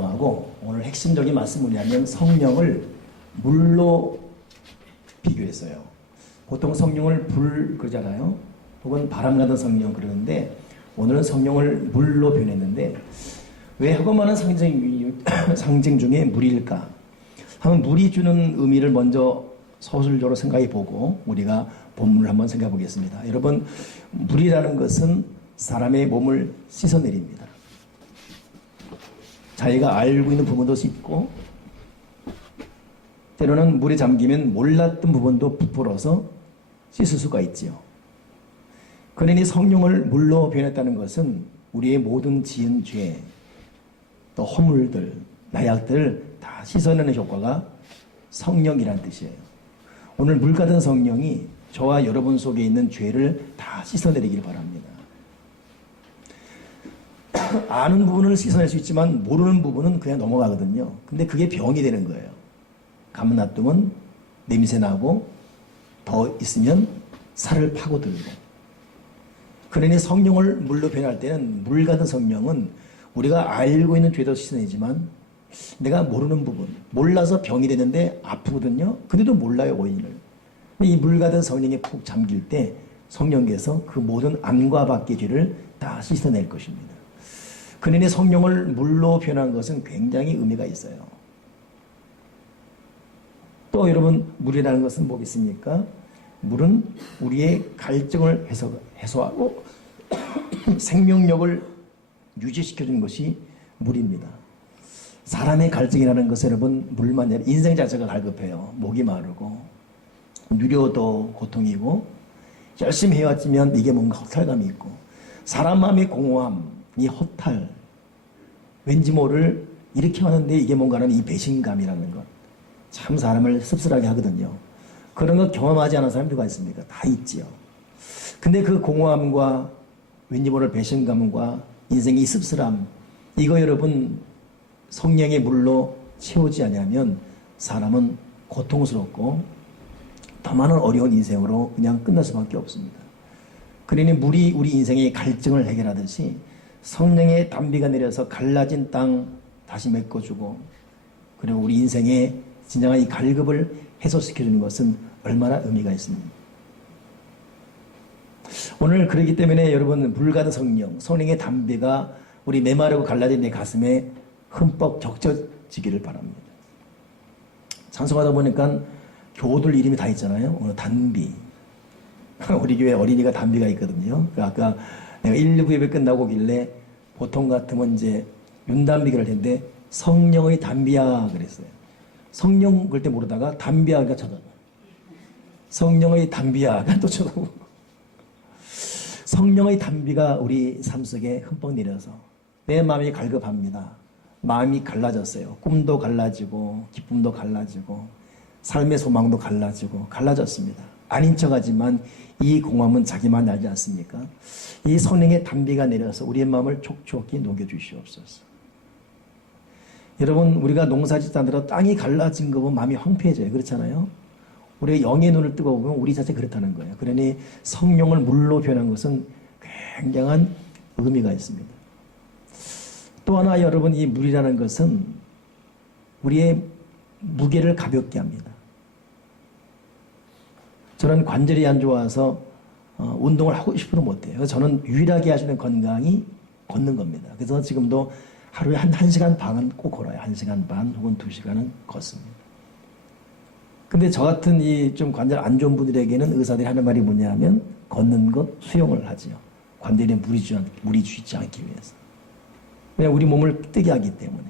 하고 오늘 핵심적인 말씀은 뭐냐면 성령을 물로 비교했어요. 보통 성령을 불 그러잖아요. 혹은 바람 같은 성령 그러는데 오늘은 성령을 물로 표현했는데 왜 허구만한 상징 중에 물일까? 한번 물이 주는 의미를 먼저 서술적으로 생각해 보고 우리가 본문을 한번 생각해 보겠습니다. 여러분, 물이라는 것은 사람의 몸을 씻어내립니다. 자기가 알고 있는 부분도 씻고 때로는 물에 잠기면 몰랐던 부분도 부풀어서 씻을 수가 있지요. 그러니 성령을 물로 변했다는 것은 우리의 모든 지은 죄, 또 허물들, 나약들을 다 씻어내는 효과가 성령이란 뜻이에요. 오늘 물 같은 성령이 저와 여러분 속에 있는 죄를 다 씻어내리길 바랍니다. 아는 부분을 씻어낼 수 있지만 모르는 부분은 그냥 넘어가거든요. 근데 그게 병이 되는 거예요. 가만 놔두면 냄새 나고 더 있으면 살을 파고들고. 그러니 성령을 물로 변할 때는 물 같은 성령은 우리가 알고 있는 죄도 씻어내지만 내가 모르는 부분, 몰라서 병이 되는데 아프거든요. 근데도 몰라요, 원인을. 이 물 같은 성령에 푹 잠길 때 성령께서 그 모든 안과 밖의 죄를 다 씻어낼 것입니다. 그러니 성령을 물로 변한 것은 굉장히 의미가 있어요. 또 여러분, 물이라는 것은 뭐겠습니까? 물은 우리의 갈증을 해소하고 생명력을 유지시켜주는 것이 물입니다. 사람의 갈증이라는 것은 여러분, 물만 아니라 인생 자체가 갈급해요. 목이 마르고 누려도 고통이고 열심히 해왔지만 이게 뭔가 허탈감이 있고 사람 마음의 공허함, 이 허탈, 왠지 모를 이렇게 하는데 이게 뭔가는 이 배신감이라는 것 참 사람을 씁쓸하게 하거든요. 그런 거 경험하지 않은 사람이 누가 있습니까? 다 있지요. 근데 그 공허함과 왠지 모를 배신감과 인생의 씁쓸함, 이거 여러분 성령의 물로 채우지 않으면 사람은 고통스럽고 더 많은 어려운 인생으로 그냥 끝날 수밖에 없습니다. 그러니 물이 우리 인생의 갈증을 해결하듯이 성령의 담비가 내려서 갈라진 땅 다시 메꿔주고 그리고 우리 인생의 진정한 이 갈급을 해소시켜주는 것은 얼마나 의미가 있습니까? 오늘 그렇기 때문에 여러분 물 같은 성령의 담비가 우리 메마르고 갈라진 내 가슴에 흠뻑 적셔지기를 바랍니다. 찬송하다 보니까 교우들 이름이 다 있잖아요. 오늘 단비. 우리 교회 어린이가 단비가 있거든요. 아까 내가 1부 예배 끝나고 오길래 보통 같으면 이제 윤단비를 했는데 성령의 단비야 그랬어요. 성령 그럴 때 모르다가 단비야가 쳐다봐. 성령의 단비야가 또 쳐다보고. 성령의 단비가 우리 삶 속에 흠뻑 내려서 내 마음이 갈급합니다. 마음이 갈라졌어요. 꿈도 갈라지고 기쁨도 갈라지고 삶의 소망도 갈라졌습니다. 아닌 척하지만 이 공허함은 자기만 알지 않습니까? 이 성령의 단비가 내려서 우리의 마음을 촉촉히 녹여주시옵소서. 여러분, 우리가 농사짓다느라 땅이 갈라진 거 보면 마음이 황폐해져요. 그렇잖아요? 우리가 영의 눈을 뜨고 보면 우리 자체 그렇다는 거예요. 그러니 성령을 물로 변한 것은 굉장한 의미가 있습니다. 또 하나 여러분, 이 물이라는 것은 우리의 무게를 가볍게 합니다. 저는 관절이 안 좋아서 운동을 하고 싶어도 못해요. 그래서 저는 유일하게 하시는 건강이 걷는 겁니다. 그래서 지금도 하루에 한 1시간 반은 꼭 걸어요. 1시간 반 혹은 2시간은 걷습니다. 근데 저 같은 이 좀 관절 안 좋은 분들에게는 의사들이 하는 말이 뭐냐면 걷는 것 수용을 하지요. 관절에 물이 주지 않기 위해서. 그냥 우리 몸을 뜨게 하기 때문에.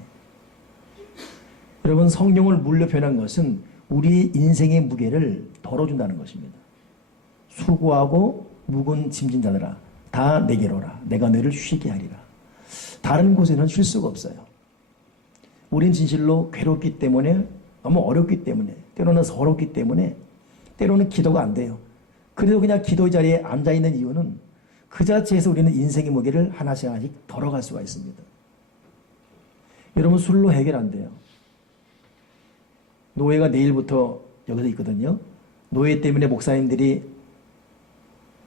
여러분, 성령을 물로 변한 것은 우리 인생의 무게를 덜어준다는 것입니다. 수고하고 묵은 짐진 자들아 다 내게로 오라. 내가 너를 쉬게 하리라. 다른 곳에는 쉴 수가 없어요. 우린 진실로 괴롭기 때문에 너무 어렵기 때문에 때로는 서럽기 때문에 때로는 기도가 안 돼요. 그래도 그냥 기도 자리에 앉아있는 이유는 그 자체에서 우리는 인생의 무게를 하나씩 하나씩 덜어갈 수가 있습니다. 여러분, 술로 해결 안 돼요. 노예가 내일부터 여기서 있거든요. 노예 때문에 목사님들이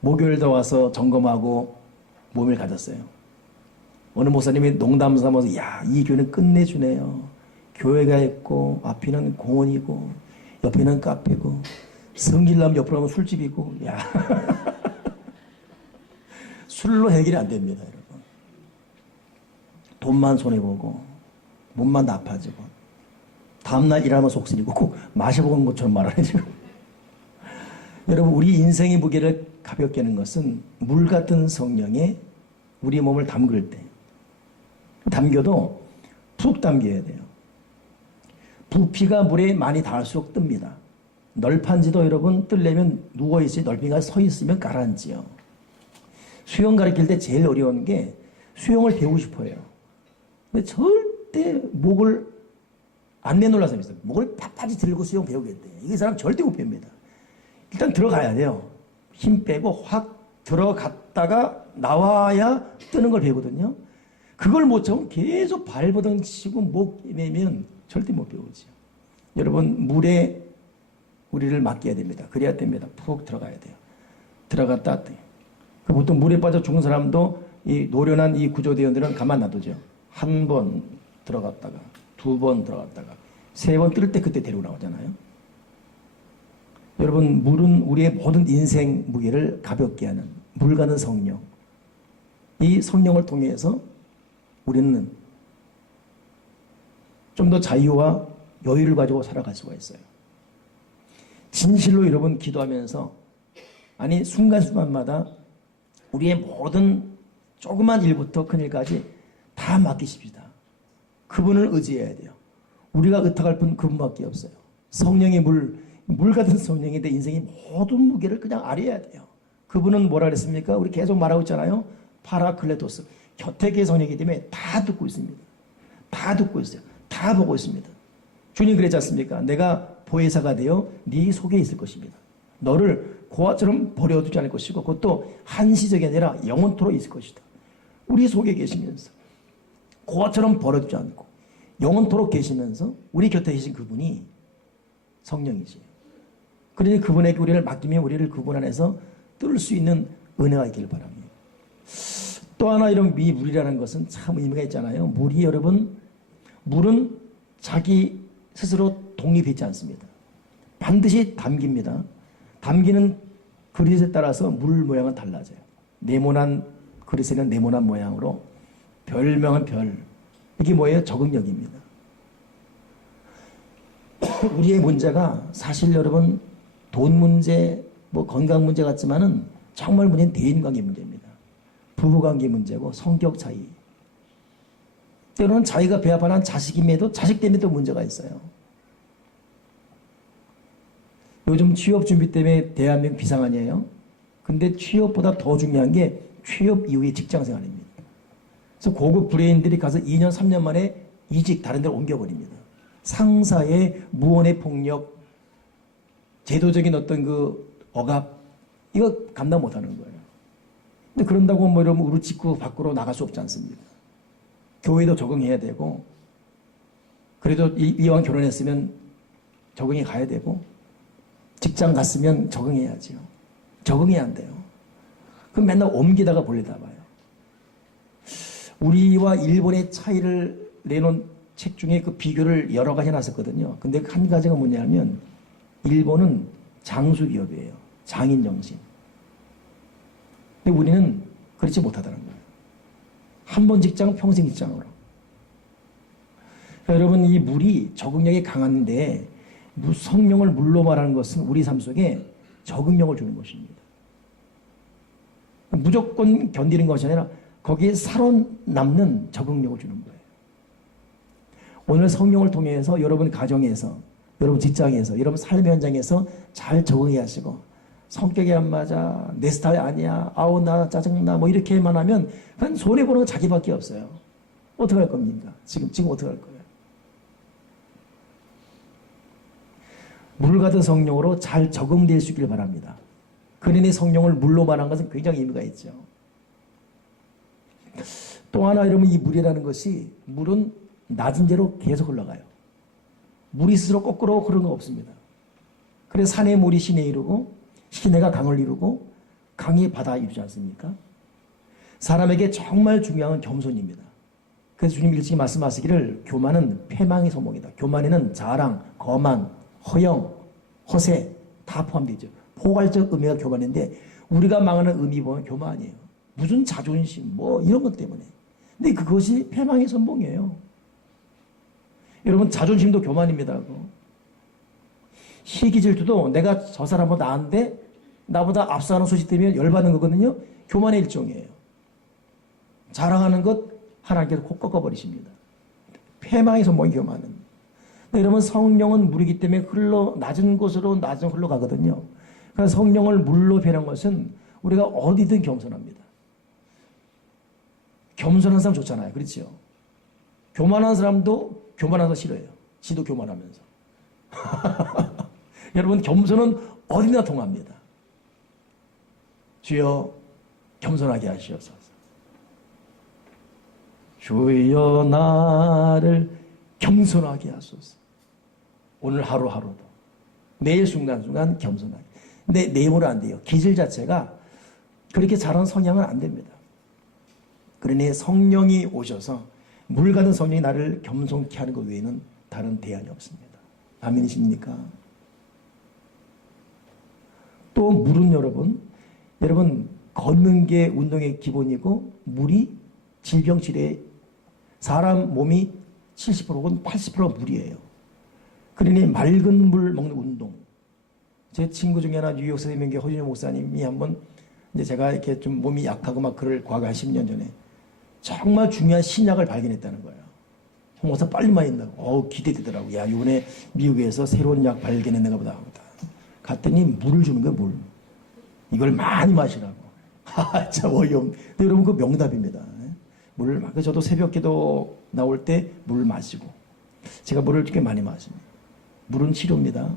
목요일도 와서 점검하고 몸을 가졌어요. 어느 목사님이 농담 삼아서 야, 이 교회는 끝내주네요. 교회가 있고 앞에는 공원이고 옆에는 카페고 성질나면 옆으로 가면 술집이고 야 술로 해결이 안 됩니다, 여러분. 돈만 손해보고 몸만 나빠지고 다음날 일하면 속쓰리고 꼭 마셔본 것처럼 말하네 지금. 여러분, 우리 인생의 무게를 가볍게 하는 것은 물 같은 성령에 우리 몸을 담글 때, 담겨도 푹 담겨야 돼요. 부피가 물에 많이 닿을수록 뜹니다. 널판지도 여러분 뜨려면 누워있어야 넓이가 서 있으면 가라앉지요. 수영 가르칠 때 제일 어려운 게 수영을 배우고 싶어요. 근데 절대 목을 안 내놓으라 사람이 있어요. 목을 빳빳이 들고 수영 배우겠대. 이 사람 절대 못 배웁니다. 일단 들어가야 돼요. 힘 빼고 확 들어갔다가 나와야 뜨는 걸 배우거든요. 그걸 못 참으면 계속 발버둥 치고 목 매면 절대 못 배우지요. 여러분, 물에 우리를 맡겨야 됩니다. 그래야 됩니다. 푹 들어가야 돼요. 들어갔다 떠요. 보통 물에 빠져 죽은 사람도 이 노련한 이 구조대원들은 가만 놔두죠. 한 번 들어갔다가 두 번 들어갔다가 세 번 뜰 때 그때 데리고 나오잖아요. 여러분, 물은 우리의 모든 인생 무게를 가볍게 하는 물 가는 성령. 이 성령을 통해서 우리는 좀 더 자유와 여유를 가지고 살아갈 수가 있어요. 진실로 여러분 기도하면서 아니 순간순간마다 우리의 모든 조그만 일부터 큰 일까지 다 맡기십시다. 그분을 의지해야 돼요. 우리가 의탁할 분 그분밖에 없어요. 성령의 물 같은 성령이 내 인생의 모든 무게를 그냥 아뢰야 돼요. 그분은 뭐라 그랬습니까? 우리 계속 말하고 있잖아요. 파라클레토스. 곁에 계신 성령이기 때문에 다 듣고 있습니다. 다 듣고 있어요. 다 보고 있습니다. 주님 그랬지 않습니까? 내가 보혜사가 되어 네 속에 있을 것입니다. 너를 고아처럼 버려두지 않을 것이고 그것도 한시적이 아니라 영원토록 있을 것이다. 우리 속에 계시면서 고아처럼 버려두지 않고 영원토록 계시면서 우리 곁에 계신 그분이 성령이지. 그러니 그분에게 우리를 맡기면 우리를 그분 안에서 뜰 수 있는 은혜가 있기를 바랍니다. 또 하나 이런 물이라는 것은 참 의미가 있잖아요. 물이 여러분, 물은 자기 스스로 독립하지 않습니다. 반드시 담깁니다. 담기는 그릇에 따라서 물 모양은 달라져요. 네모난 그릇에는 네모난 모양으로 별명은 별. 이게 뭐예요? 적응력입니다. 우리의 문제가 사실 여러분 돈 문제, 뭐 건강 문제 같지만은 정말 문제는 대인관계 문제입니다. 부부관계 문제고 성격 차이. 때로는 자기가 배합하는 자식임에도 자식 때문에도 문제가 있어요. 요즘 취업 준비 때문에 대한민국 비상 아니에요? 근데 취업보다 더 중요한 게 취업 이후의 직장 생활입니다. 그래서 고급 브레인들이 가서 2년, 3년 만에 이직 다른 데로 옮겨버립니다. 상사의 무언의 폭력, 제도적인 어떤 그 억압, 이거 감당 못하는 거예요. 근데 그런다고 뭐 이러면 우르치고 밖으로 나갈 수 없지 않습니까? 교회도 적응해야 되고, 그래도 이왕 결혼했으면 적응해 가야 되고, 직장 갔으면 적응해야지요. 적응해야 한대요. 그럼 맨날 옮기다가 볼리다 봐요. 우리와 일본의 차이를 내놓은 책 중에 그 비교를 여러 가지 해놨었거든요. 근데 한 가지가 뭐냐면 일본은 장수기업이에요. 장인 정신. 근데 우리는 그렇지 못하다는 거예요. 한 번 직장은 평생 직장으로. 그러니까 여러분, 이 물이 적응력이 강한데 성령을 물로 말하는 것은 우리 삶 속에 적응력을 주는 것입니다. 무조건 견디는 것이 아니라 거기에 살아남는 적응력을 주는 거예요. 오늘 성령을 통해서 여러분 가정에서, 여러분 직장에서, 여러분 삶의 현장에서 잘 적응해 하시고, 성격이 안 맞아, 내 스타일 아니야, 아우 나 짜증나, 뭐 이렇게만 하면 그냥 손해보는 건 자기밖에 없어요. 어떻게 할 겁니까? 지금 어떻게 할 거예요? 물 같은 성령으로 잘 적응될 수 있기를 바랍니다. 그러니 성령을 물로 말한 것은 굉장히 의미가 있죠. 또 하나 여러분, 이 물이라는 것이, 물은 낮은 데로 계속 흘러가요. 물이 스스로 거꾸로 흐르는 거 없습니다. 그래서 산의 물이 시내 이루고 시내가 강을 이루고 강이 바다 이루지 않습니까? 사람에게 정말 중요한 건 겸손입니다. 그래서 주님 일찍이 말씀하시기를 교만은 패망의 소목이다. 교만에는 자랑, 거만, 허영, 허세 다 포함되죠. 포괄적 의미가 교만인데 우리가 망하는 의미 보면 교만이에요. 무슨 자존심 뭐 이런 것 때문에. 근데 그것이 패망의 선봉이에요. 여러분 자존심도 교만입니다. 시기 질투도 내가 저 사람보다 나은데 나보다 앞서가는 소식 때문에 열받는 거거든요. 교만의 일종이에요. 자랑하는 것 하나님께서 콕 꺾어버리십니다. 패망의 선봉이 교만은. 근데 여러분 성령은 물이기 때문에 낮은 곳으로 낮은 흘러가거든요. 그래서 성령을 물로 배는 것은 우리가 어디든 겸손합니다. 겸손한 사람 좋잖아요. 그렇죠? 교만한 사람도 교만한 거 싫어해요. 지도 교만하면서. 여러분 겸손은 어디나 통합니다. 주여 겸손하게 하시옵소서. 주여 나를 겸손하게 하소서. 오늘 하루하루도 매일 순간순간 겸손하게. 근데 내 힘으로 안 돼요. 기질 자체가 그렇게 잘한 성향은 안 됩니다. 그러니 성령이 오셔서 물 같은 성령이 나를 겸손케 하는 것 외에는 다른 대안이 없습니다. 아멘이십니까? 또 물은 여러분 걷는 게 운동의 기본이고 물이 질병치료에 사람 몸이 70% 혹은 80%가 물이에요. 그러니 맑은 물 먹는 운동. 제 친구 중에 하나 뉴욕 선생님의 허준영 목사님이 한번 이제 제가 이렇게 좀 몸이 약하고 막 그럴 과거 한 10년 전에 정말 중요한 신약을 발견했다는 거예요. 목사 빨리 많이 했다고. 기대되더라고. 야, 이번에 미국에서 새로운 약 발견했는가 보다. 갔더니 물을 주는 거예요, 물. 이걸 많이 마시라고. 참 어이없네. 근데 여러분, 그 명답입니다. 물을 막, 저도 새벽 기도 나올 때 물 마시고. 제가 물을 꽤 많이 마십니다. 물은 치료입니다.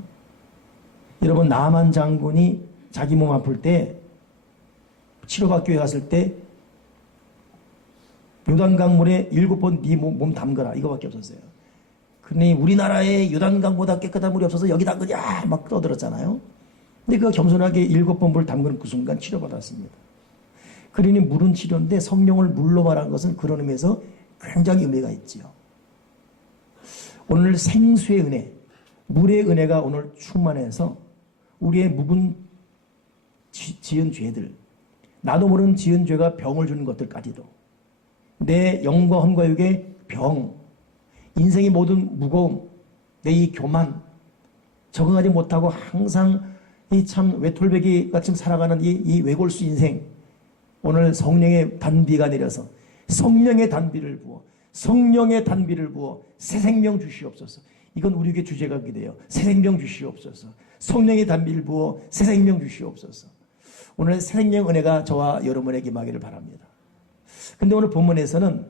여러분, 나만 장군이 자기 몸 아플 때, 치료받기 위해 갔을 때, 요단강 물에 7번 네 몸 담그라. 이거밖에 없었어요. 그러니 우리나라에 요단강보다 깨끗한 물이 없어서 여기 담그냐 막 떠들었잖아요. 근데 그 겸손하게 7번 물 담그는 그 순간 치료받았습니다. 그러니 물은 치료인데 성령을 물로 말한 것은 그런 의미에서 굉장히 의미가 있지요. 오늘 생수의 은혜, 물의 은혜가 오늘 충만해서 우리의 묵은 지은 죄들, 나도 모르는 지은 죄가 병을 주는 것들까지도 내 영과 혼과 육의 병, 인생의 모든 무거움, 내 이 교만, 적응하지 못하고 항상 이 참 외톨배기 같이 살아가는 이 외골수 인생, 오늘 성령의 단비가 내려서 성령의 단비를 부어 새 생명 주시옵소서. 이건 우리 교회 주제가 그게 돼요. 새 생명 주시옵소서. 성령의 단비를 부어 새 생명 주시옵소서. 오늘 새 생명 은혜가 저와 여러분에게 임하기를 바랍니다. 근데 오늘 본문에서는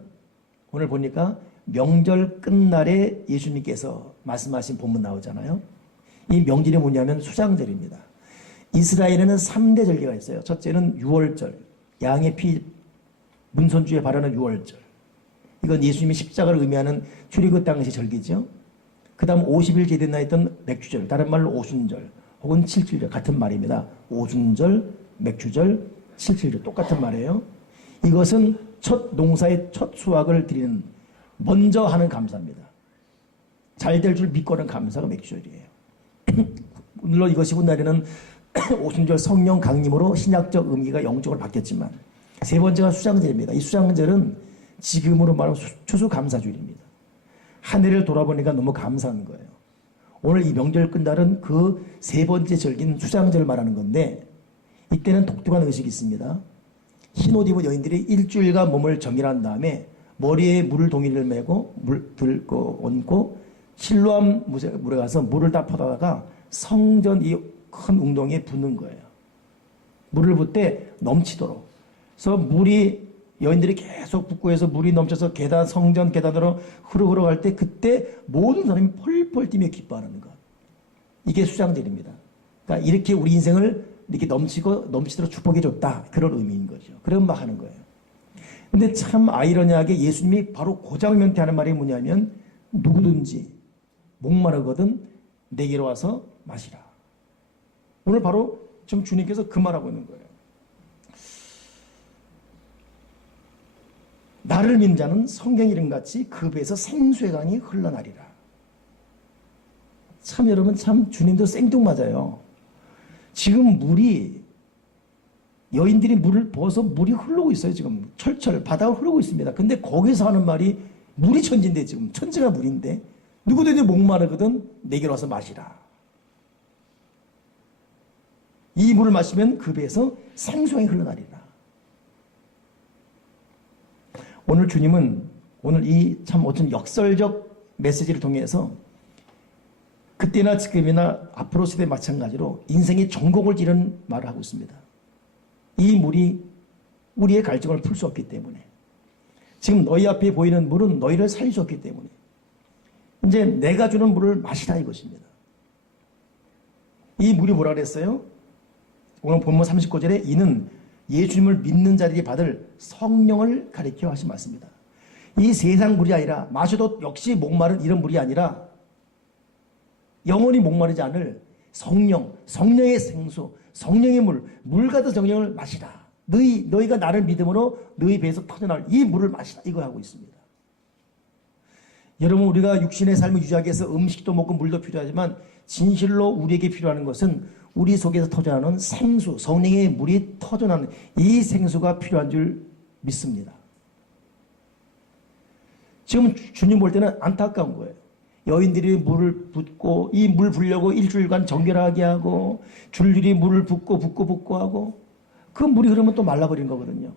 오늘 보니까 명절 끝날에 예수님께서 말씀하신 본문 나오잖아요. 이 명절이 뭐냐면 수장절입니다. 이스라엘에는 3대 절기가 있어요. 첫째는 유월절, 양의 피 문선주에 바르는 유월절. 이건 예수님이 십자가를 의미하는 출애굽 당시 절기죠. 그 다음 50일 제대나 했던 맥주절, 다른 말로 오순절 혹은 칠칠절 같은 말입니다. 오순절, 맥주절, 칠칠절 똑같은 말이에요. 이것은 첫 농사의 첫 수확을 드리는 먼저 하는 감사입니다. 잘 될 줄 믿고는 감사가 맥주절이에요. 물론 이것이 훗날에는 오순절 성령 강림으로 신약적 의미가 영적으로 바뀌었지만 세 번째가 수장절입니다. 이 수장절은 지금으로 말하면 추수감사주일입니다. 한 해를 돌아보니까 너무 감사한 거예요. 오늘 이 명절 끝날은 그 세 번째 절기는 수장절을 말하는 건데 이때는 독특한 의식이 있습니다. 흰옷 입은 여인들이 일주일간 몸을 정일한 다음에 머리에 물동이를 메고 물 들고 얹고 실로암 물에 가서 물을 다 퍼다가 성전 이 큰 웅덩이에 붓는 거예요. 물을 붓 때 넘치도록. 그래서 물이 여인들이 계속 붓고 해서 물이 넘쳐서 성전 계단으로 흐르갈 때 그때 모든 사람이 펄펄 뛰며 기뻐하는 것. 이게 수장절입니다. 그러니까 이렇게 우리 인생을 이렇게 넘치도록 축복해 줬다. 그런 의미인 거죠. 그런 말 하는 거예요. 근데 참 아이러니하게 예수님이 바로 고장면태 하는 말이 뭐냐면 누구든지 목마르거든 내게로 와서 마시라. 오늘 바로 지금 주님께서 그 말하고 있는 거예요. 나를 믿는 자는 성경 이름같이 그 배에서 생수의 강이 흘러나리라. 참 여러분, 참 주님도 생뚱맞아요. 지금 물이, 여인들이 물을 부어서 물이 흐르고 있어요. 지금 철철 바다가 흐르고 있습니다. 근데 거기서 하는 말이 물이 천지인데, 지금 천지가 물인데 누구든지 목마르거든 내게로 와서 마시라. 이 물을 마시면 그 배에서 생수가 흘러나리라. 오늘 주님은 오늘 이 참 어떤 역설적 메시지를 통해서 그때나 지금이나 앞으로 세대 마찬가지로 인생의 전곡을 지른 말을 하고 있습니다. 이 물이 우리의 갈증을 풀 수 없기 때문에, 지금 너희 앞에 보이는 물은 너희를 살릴 수 없기 때문에 이제 내가 주는 물을 마시라 이것입니다. 이 물이 뭐라 그랬어요? 오늘 본문 39절에 이는 예수님을 믿는 자들이 받을 성령을 가리켜 하신 말씀입니다. 이 세상 물이 아니라, 마셔도 역시 목마른 이런 물이 아니라 영원히 목마르지 않을 성령, 성령의 생수, 성령의 물, 물 같은 성령을 마시라. 너희가 나를 믿음으로 너희 배에서 터져나올 이 물을 마시라. 이거 하고 있습니다. 여러분, 우리가 육신의 삶을 유지하기 위해서 음식도 먹고 물도 필요하지만 진실로 우리에게 필요한 것은 우리 속에서 터져나오는 생수, 성령의 물이 터져나오는 이 생수가 필요한 줄 믿습니다. 지금 주님 볼 때는 안타까운 거예요. 여인들이 물을 붓고, 이 물 부려고 일주일간 정결하게 하고, 줄줄이 물을 붓고 하고, 그 물이 흐르면 또 말라버린 거거든요.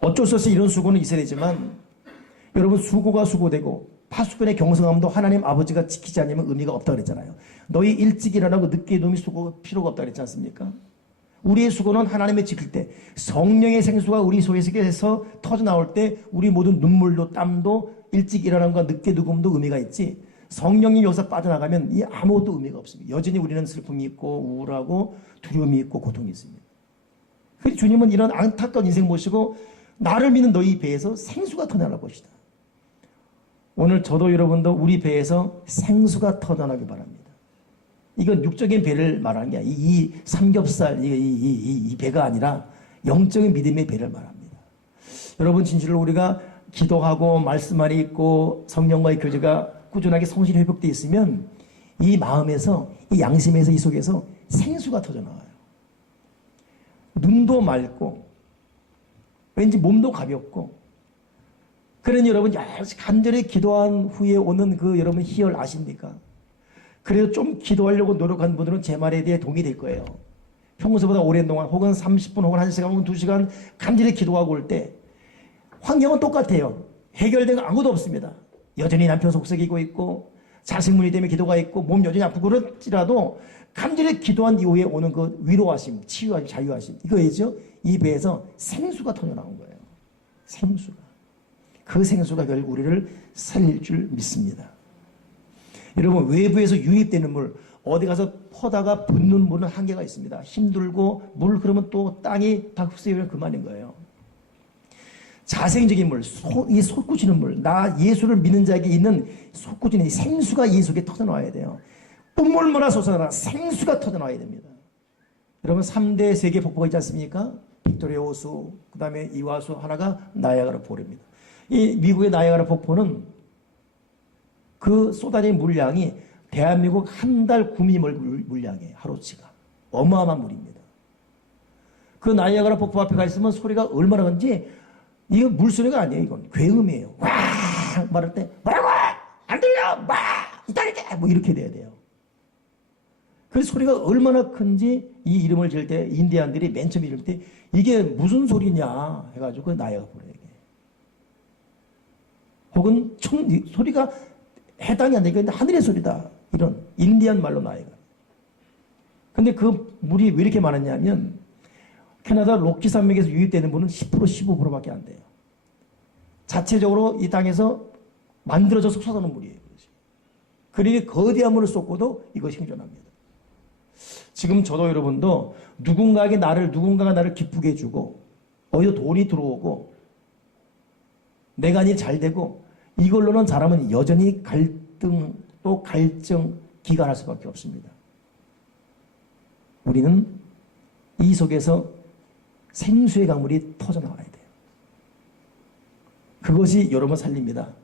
어쩔 수 없이 이런 수고는 있어야 되지만, 여러분, 수고가 수고되고 파수꾼의 경성함도 하나님 아버지가 지키지 않으면 의미가 없다고 그랬잖아요. 너희 일찍 일어나고 늦게 누우면 수고가 필요가 없다고 그랬지 않습니까? 우리의 수고는 하나님의 지킬 때, 성령의 생수가 우리 속에서 터져나올 때 우리 모든 눈물도 땀도 일찍 일어남과 늦게 누움도 의미가 있지, 성령이 여기서 빠져나가면 이 아무것도 의미가 없습니다. 여전히 우리는 슬픔이 있고 우울하고 두려움이 있고 고통이 있습니다. 그래서 주님은 이런 안타까운 인생 보시고 나를 믿는 너희 배에서 생수가 터져나올 것이다. 오늘 저도 여러분도 우리 배에서 생수가 터져나기 바랍니다. 이건 육적인 배를 말하는 게 아니라 이 삼겹살, 이 배가 아니라 영적인 믿음의 배를 말합니다. 여러분, 진실로 우리가 기도하고 말씀 안에 있고 성령과의 교제가 꾸준하게 성실히 회복되어 있으면 이 마음에서, 이 양심에서, 이 속에서 생수가 터져나와요. 눈도 맑고 왠지 몸도 가볍고, 그러니 여러분, 간절히 기도한 후에 오는 그 여러분 희열 아십니까? 그래도 좀 기도하려고 노력한 분들은 제 말에 대해 동의될 거예요. 평소보다 오랜 동안 혹은 30분 혹은 1시간 혹은 2시간 간절히 기도하고 올 때 환경은 똑같아요. 해결된 거 아무것도 없습니다. 여전히 남편 속썩이고 있고 자식 문제 때문에 기도가 있고 몸 여전히 아프고 그렇지라도 간절히 기도한 이후에 오는 그 위로하심, 치유하심, 자유하심, 이거이죠. 이 배에서 생수가 터져나온 거예요. 생수가. 그 생수가 결국 우리를 살릴 줄 믿습니다. 여러분, 외부에서 유입되는 물, 어디 가서 퍼다가 붓는 물은 한계가 있습니다. 힘들고 물 그러면 또 땅이 다 흡수되면 그만인 거예요. 자생적인 물, 이 솟구치는 물, 나 예수를 믿는 자에게 있는 솟구치는 생수가 이 속에 터져나와야 돼요. 뿜물물아 솟아나라, 생수가 터져나와야 됩니다. 여러분, 3대 세계 폭포가 있지 않습니까? 빅토리아 호수, 그 다음에 이화수, 하나가 나이아가라 폭포입니다. 이 미국의 나이아가라 폭포는 그 쏟아진 물량이 대한민국 한 달 구미물 물량이에요. 하루치가. 어마어마한 물입니다. 그 나이아가라 폭포 앞에 가 있으면 소리가 얼마나 큰지, 이거 물소리가 아니에요. 이건 괴음이에요. 와! 말할 때 뭐라고! 안 들려! 와! 이따리게! 뭐 이렇게 돼야 돼요. 그 소리가 얼마나 큰지 이 이름을 지을 때 인디안들이 맨 처음 이럴 때 이게 무슨 소리냐 해가지고 그 나이아가라 폭포에게. 혹은 소리가 해당이 안 되니까 하늘의 소리다. 이런 인디안 말로 나이가. 근데 그 물이 왜 이렇게 많았냐면 캐나다 로키 산맥에서 유입되는 물은 10% 15%밖에 안 돼요. 자체적으로 이 땅에서 만들어져 솟아나는 물이에요. 그러니 거대한 물을 쏟고도 이것이 생존합니다. 지금 저도 여러분도 누군가가 나를 기쁘게 해주고 어디서 돈이 들어오고 내가 일 잘 되고 이걸로는 사람은 여전히 갈등 또 갈증 기간할 수밖에 없습니다. 우리는 이 속에서 생수의 강물이 터져나와야 돼요. 그것이 여러분 살립니다.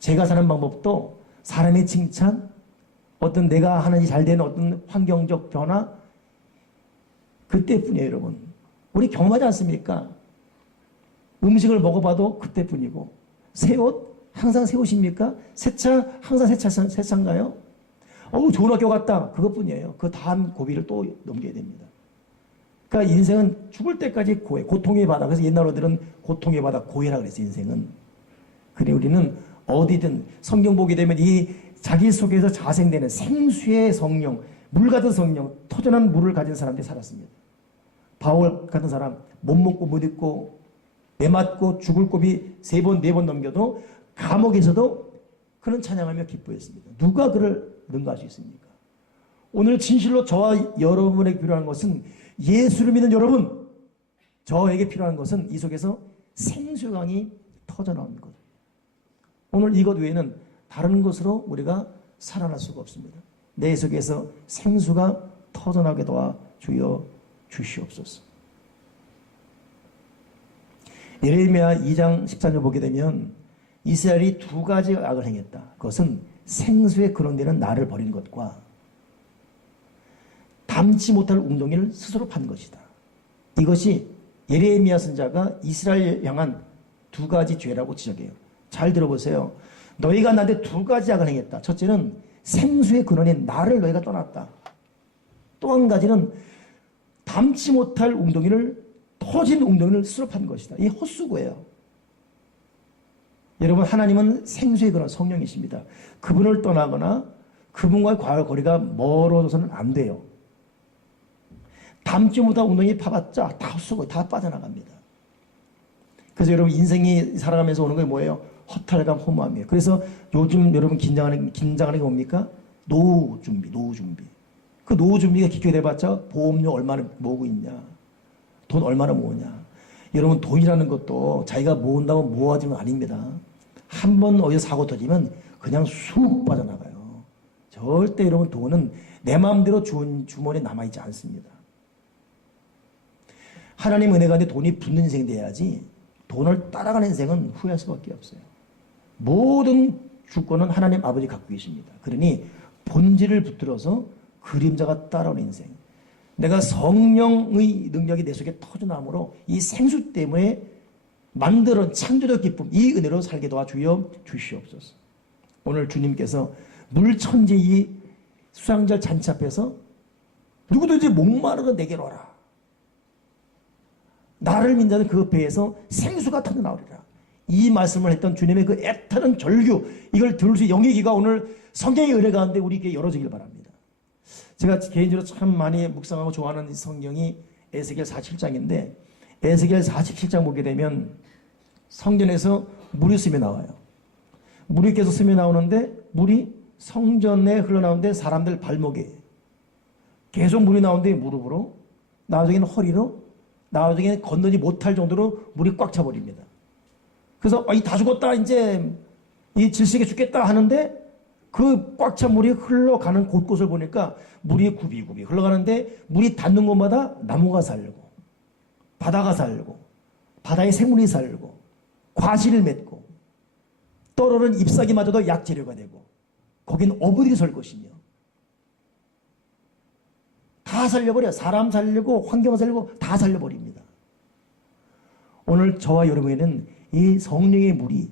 제가 사는 방법도 사람의 칭찬, 어떤 내가 하는 일이 잘 되는 어떤 환경적 변화, 그때뿐이에요, 여러분. 우리 경험하지 않습니까? 음식을 먹어봐도 그때뿐이고, 새 옷 항상 새 옷입니까? 새 차 항상 새 차인가요? 좋은 학교 갔다, 그것뿐이에요. 그 다음 고비를 또 넘겨야 됩니다. 그러니까 인생은 죽을 때까지 고해, 고통의 바다. 그래서 옛날 어들은 고통의 바다, 고해라 그랬어요, 인생은. 그래 우리는 어디든 성경 보게 되면 이 자기 속에서 자생되는 생수의 성령, 물 같은 성령, 터전한 물을 가진 사람들이 살았습니다. 바울 같은 사람 못 먹고 못 입고 매 맞고 죽을 고비 3번 4번 넘겨도 감옥에서도 그는 찬양하며 기뻐했습니다. 누가 그를 능가할 수 있습니까? 오늘 진실로 저와 여러분에게 필요한 것은, 예수를 믿는 여러분, 저에게 필요한 것은 이 속에서 생수강이 터져나오는 것. 오늘 이것 외에는 다른 것으로 우리가 살아날 수가 없습니다. 내 속에서 생수가 터져나게 도와 주여 주시옵소서. 예레미야 2장 14절 보게 되면 이스라엘이 2가지 악을 행했다. 그것은 생수의 근원되는 나를 버린 것과 담지 못할 웅덩이를 스스로 판 것이다. 이것이 예레미야 선자가 이스라엘 향한 2가지 죄라고 지적해요. 잘 들어보세요. 너희가 나한테 2가지 악을 행했다. 첫째는 생수의 근원인 나를 너희가 떠났다. 또 한 가지는 담지 못할 웅덩이를, 터진 웅덩이를 스스로 판 것이다. 이 헛수고예요. 여러분, 하나님은 생수의 근원 성령이십니다. 그분을 떠나거나 그분과의 거리가 멀어져서는 안 돼요. 담지 못한 웅덩이 파봤자 다 헛수고 다 빠져나갑니다. 그래서 여러분 인생이 살아가면서 오는 게 뭐예요? 허탈감, 허무함이에요. 그래서 요즘 여러분 긴장하는 게 뭡니까? 노후 준비. 그 노후 준비가 기켜대봤자 보험료 얼마나 모으고 있냐, 돈 얼마나 모으냐. 여러분 돈이라는 것도 자기가 모은다고 모아지는 건 아닙니다. 한 번 어디서 사고 터지면 그냥 쑥 빠져나가요. 절대 여러분 돈은 내 마음대로 주머니에 남아있지 않습니다. 하나님 은혜가 있는데 돈이 붙는 인생이 돼야지, 돈을 따라가는 인생은 후회할 수밖에 없어요. 모든 주권은 하나님 아버지 갖고 계십니다. 그러니 본질을 붙들어서 그림자가 따라오는 인생. 내가 성령의 능력이 내 속에 터져나오므로 이 생수 때문에 만들어낸 창조적 기쁨, 이 은혜로 살게 도와주여 주시옵소서. 오늘 주님께서 물천지 이 수양절 잔치 앞에서 누구든지 목마르고 내게로 와라. 나를 믿는 자는 그 배에서 생수가 터져나오리라. 이 말씀을 했던 주님의 그 애타는 절규, 이걸 들을 수 있는 영예기가 오늘 성경의 은혜 가운데 우리에게 열어지길 바랍니다. 제가 개인적으로 참 많이 묵상하고 좋아하는 성경이 에스겔 47장인데, 에스겔 47장 보게 되면 성전에서 물이 스며 나와요. 물이 계속 스며 나오는데 물이 성전에 흘러나오는데 사람들 발목에 계속 물이 나오는데 무릎으로, 나중에는 허리로, 나중에 건너지 못할 정도로 물이 꽉 차버립니다. 그래서 이 다 죽었다, 이제 이 질색에 죽겠다 하는데 그 꽉 찬 물이 흘러가는 곳곳을 보니까 물이 굽이굽이 흘러가는데 물이 닿는 곳마다 나무가 살고 바다가 살고 바다의 생물이 살고 과실을 맺고 떠오르는 잎사귀마저도 약재료가 되고 거긴 어부들이 설 것이며 다 살려버려요. 사람 살리고 환경 살리고 다 살려버립니다. 오늘 저와 여러분에게는 이 성령의 물이,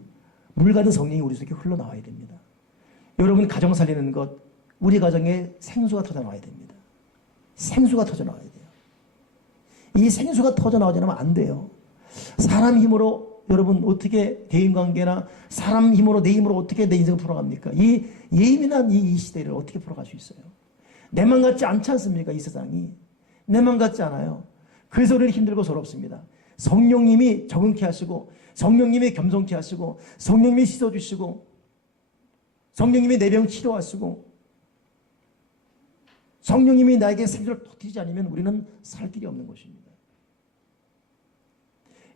물 같은 성령이 우리 속에 흘러나와야 됩니다. 여러분 가정 살리는 것, 우리 가정에 생수가 터져나와야 됩니다. 생수가 터져나와야 돼요. 이 생수가 터져나오지 않으면 안 돼요. 사람 힘으로 여러분 어떻게 대인관계나 사람 힘으로 내 힘으로 어떻게 내 인생을 풀어갑니까? 이 예민한 이 시대를 어떻게 풀어갈 수 있어요? 내 맘 같지 않지 않습니까? 이 세상이 내 맘 같지 않아요. 그래서 우리는 힘들고 서럽습니다. 성령님이 적응케 하시고 성령님이 겸손케 하시고 성령님이 씻어주시고 성령님이 내 병 치료하시고 성령님이 나에게 생수를 터뜨리지 않으면 우리는 살 길이 없는 것입니다.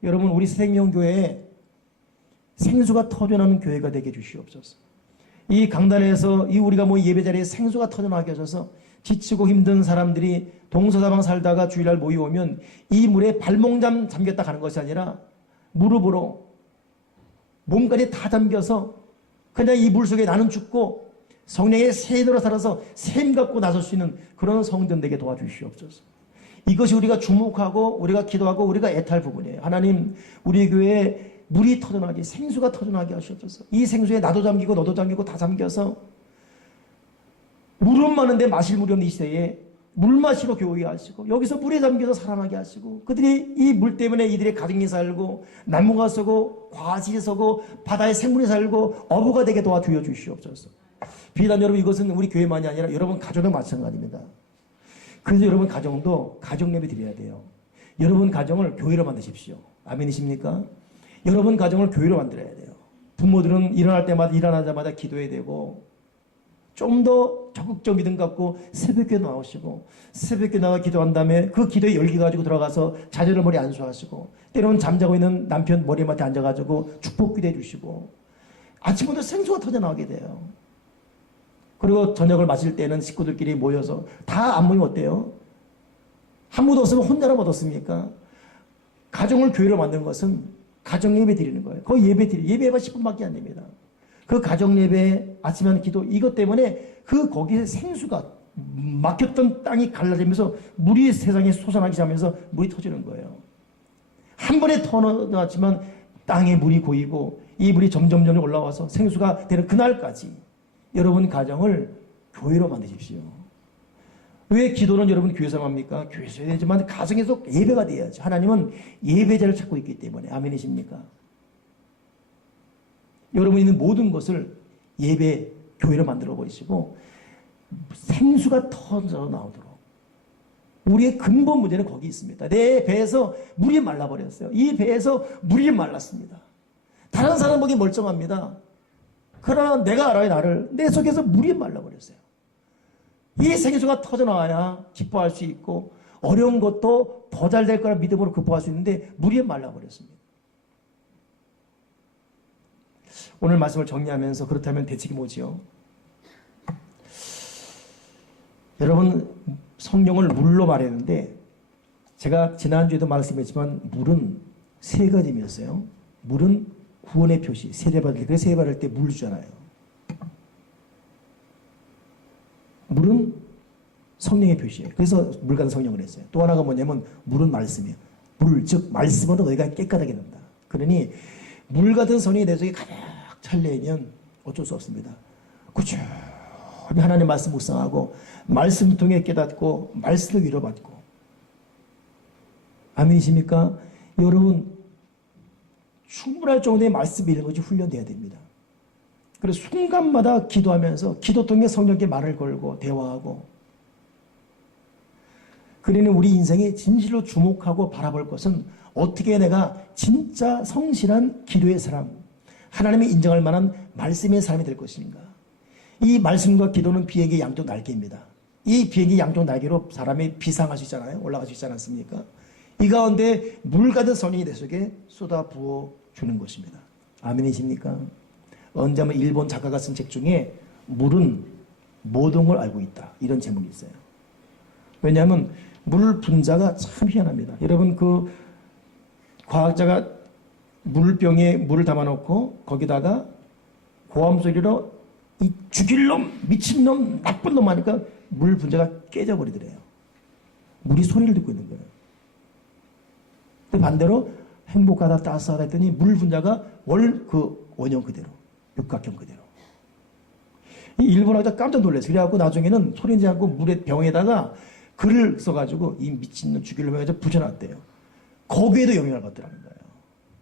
여러분, 우리 생명교회에 생수가 터져나오는 교회가 되게 해주시옵소서. 이 강단에서 이 우리가 예배자리에 생수가 터져나오게 하셔서 지치고 힘든 사람들이 동서사방 살다가 주일날 모여오면 이 물에 발목 잠겼다 가는 것이 아니라 무릎으로 몸까지 다 잠겨서 그냥 이 물속에 나는 죽고 성령의 세인으로 살아서 샘 갖고 나설 수 있는 그런 성전 되게 도와주시옵소서. 이것이 우리가 주목하고 우리가 기도하고 우리가 애탈 부분이에요. 하나님, 우리 교회에 물이 터져나게, 생수가 터져나게 하시옵소서. 이 생수에 나도 잠기고 너도 잠기고 다 잠겨서 물은 많은데 마실 물이 없는 이 시대에 물 마시러 교회 하시고 여기서 물에 잠겨서 살아나게 하시고 그들이 이 물 때문에 이들의 가정이 살고 나무가 서고 과실이 서고 바다의 생물이 살고 어부가 되게 도와주여 주시옵소서. 비단 여러분, 이것은 우리 교회만이 아니라 여러분 가정도 마찬가지입니다. 그래서 여러분 가정도 가정 예배 드려야 돼요. 여러분 가정을 교회로 만드십시오. 아멘이십니까? 여러분 가정을 교회로 만들어야 돼요. 부모들은 일어날 때마다 일어나자마자 기도해야 되고 좀 더 적극적 믿음 갖고 새벽에 나오시고 새벽에 나가 기도한 다음에 그 기도에 열기 가지고 들어가서 자녀를 머리 안수하시고 때로는 잠자고 있는 남편 머리맡에 앉아가지고 축복 기도해 주시고 아침부터 생수가 터져나오게 돼요. 그리고 저녁을 마실 때는 식구들끼리 모여서 다 안 모이면 어때요? 아무도 없으면 혼자라면 어떻습니까? 가정을 교회로 만드는 것은 가정 예배 드리는 거예요. 거의 예배가 10분밖에 안 됩니다. 그 가정 예배, 아침에 하는 기도, 이것 때문에 거기에 생수가 막혔던 땅이 갈라지면서 물이 세상에 솟아나기 시작하면서 물이 터지는 거예요. 한 번에 터져나왔지만 땅에 물이 고이고 이 물이 점점 올라와서 생수가 되는 그날까지 여러분 가정을 교회로 만드십시오. 왜 기도는 여러분 교회에서 합니까? 교회에서 해야 되지만 가정에서 예배가 돼야지. 하나님은 예배자를 찾고 있기 때문에. 아멘이십니까? 여러분이 있는 모든 것을 예배, 교회로 만들어 버리시고 생수가 터져 나오도록. 우리의 근본 문제는 거기 있습니다. 내 배에서 물이 말라버렸어요. 이 배에서 물이 말랐습니다. 다른 사람 보기 멀쩡합니다. 그러나 내가 알아요, 나를. 내 속에서 물이 말라버렸어요. 이 생수가 터져나와야 기뻐할 수 있고 어려운 것도 더 잘 될 거라 믿음으로 극복할 수 있는데 물이 말라버렸습니다. 오늘 말씀을 정리하면서 그렇다면 대책이 뭐지요? 여러분, 성령을 물로 말했는데 제가 지난주에도 말씀했지만 물은 세 가지 의미였어요. 물은 구원의 표시, 세례받을 때, 그래서 세례받을 때 물 주잖아요. 물은 성령의 표시예요. 그래서 물 같은 성령을 했어요. 또 하나가 뭐냐면 물은 말씀이에요. 물, 즉 말씀으로 너희가 깨끗하게 된다. 그러니 물 같은 성령이 내 속에 가득 찰려면 어쩔 수 없습니다. 꾸준히 하나님의 말씀 묵상하고 말씀 통해 깨닫고 말씀을 위로받고. 아멘이십니까? 여러분 충분할 정도의 말씀 읽는 것이 훈련돼야 됩니다. 그래서 순간마다 기도하면서 기도 통해 성령께 말을 걸고 대화하고. 그러니 우리 인생에 진실로 주목하고 바라볼 것은 어떻게 내가 진짜 성실한 기도의 사람, 하나님이 인정할 만한 말씀의 사람이 될 것인가. 이 말씀과 기도는 비행기 양쪽 날개입니다. 이 비행기 양쪽 날개로 사람이 비상할 수 있잖아요. 올라갈 수 있지 않습니까? 이 가운데 물 같은 성령이 내 속에 쏟아 부어 주는 것입니다. 아멘이십니까? 언제 한번 일본 작가가 쓴 책 중에 물은 모든 걸 알고 있다, 이런 제목이 있어요. 왜냐하면 물 분자가 참 희한합니다. 여러분, 그 과학자가 물병에 물을 담아놓고 거기다가 고함 소리로 이 죽일 놈, 미친 놈, 나쁜 놈 하니까 물 분자가 깨져버리더래요. 물이 소리를 듣고 있는 거예요. 근데 반대로 행복하다, 따스하다 했더니 물 분자가 그 원형 그대로, 육각형 그대로. 이 일본학자 깜짝 놀랐어요. 그래갖고 나중에는 소리내지 않고 물에 병에다가 글을 써가지고 이 미친놈 죽이려고 해가지고 붙여놨대요. 거기에도 영향을 받더라는 거예요.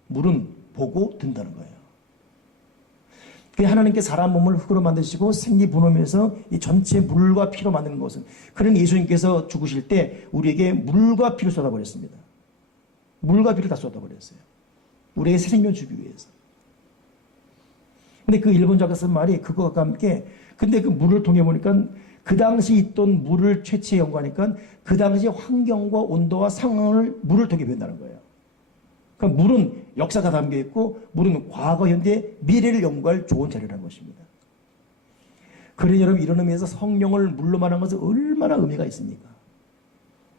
물은 보고 든다는 거예요. 하나님께 사람 몸을 흙으로 만드시고 생기 분홍에서 이 전체 물과 피로 만드는 것은, 그런 예수님께서 죽으실 때 우리에게 물과 피를 쏟아버렸습니다. 물과 피를 다 쏟아버렸어요. 우리에게 새 생명 주기 위해서. 근데 그 일본 작가 쓴 말이 그거와 함께, 근데 그 물을 통해 보니까 그 당시 있던 물을 최초에 연구하니까 그 당시 환경과 온도와 상황을 물을 통해 배운다는 거예요. 그러니까 물은 역사가 담겨 있고 물은 과거, 현재, 미래를 연구할 좋은 자료라는 것입니다. 그러니 여러분, 이런 의미에서 성령을 물로 말하는 것은 얼마나 의미가 있습니까?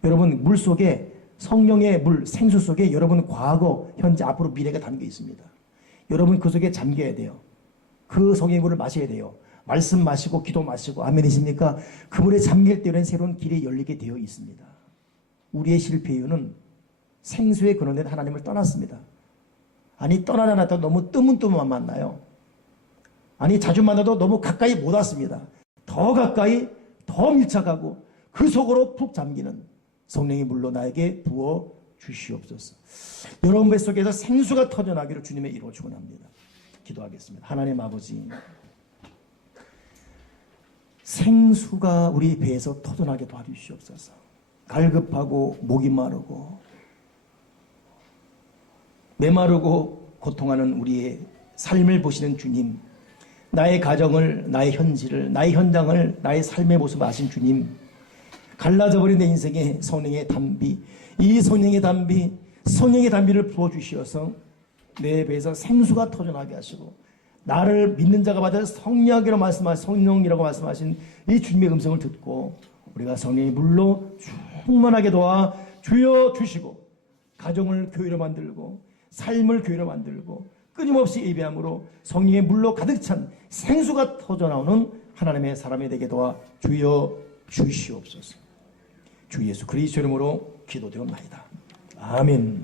여러분, 물 속에, 성령의 물, 생수 속에 여러분 과거, 현재, 앞으로 미래가 담겨 있습니다. 여러분 그 속에 잠겨야 돼요. 그 성령의 물을 마셔야 돼요. 말씀 마시고 기도 마시고 아멘이십니까? 그 물에 잠길 때는 새로운 길이 열리게 되어 있습니다. 우리의 실패 이유는 생수의 근원된 하나님을 떠났습니다. 아니 떠나지 않았다 너무 뜨문뜨문만 만나요. 아니 자주 만나도 너무 가까이 못 왔습니다. 더 가까이 더 밀착하고 그 속으로 푹 잠기는 성령의 물로 나에게 부어 주시옵소서. 여러분 뱃속에서 생수가 터져나기를 주님의 이름으로 축원합니다. 기도하겠습니다. 하나님 아버지, 생수가 우리 배에서 터져나게 도와주시옵소서. 갈급하고 목이 마르고 메마르고 고통하는 우리의 삶을 보시는 주님, 나의 가정을, 나의 현실을, 나의 현장을, 나의 삶의 모습을 아신 주님, 갈라져버린 내 인생의 성령의 담비, 이 성령의 담비를 부어주시어서 내 배에서 생수가 터져나게 하시고 나를 믿는 자가 받을 성령이라고 말씀하신 이 주님의 음성을 듣고 우리가 성령의 물로 충만하게 도와 주여 주시고 가정을 교회로 만들고 삶을 교회로 만들고 끊임없이 예배함으로 성령의 물로 가득 찬 생수가 터져나오는 하나님의 사람이 되게 도와 주여 주시옵소서. 주 예수 그리스도 이름으로 기도되옵나이다. 아멘.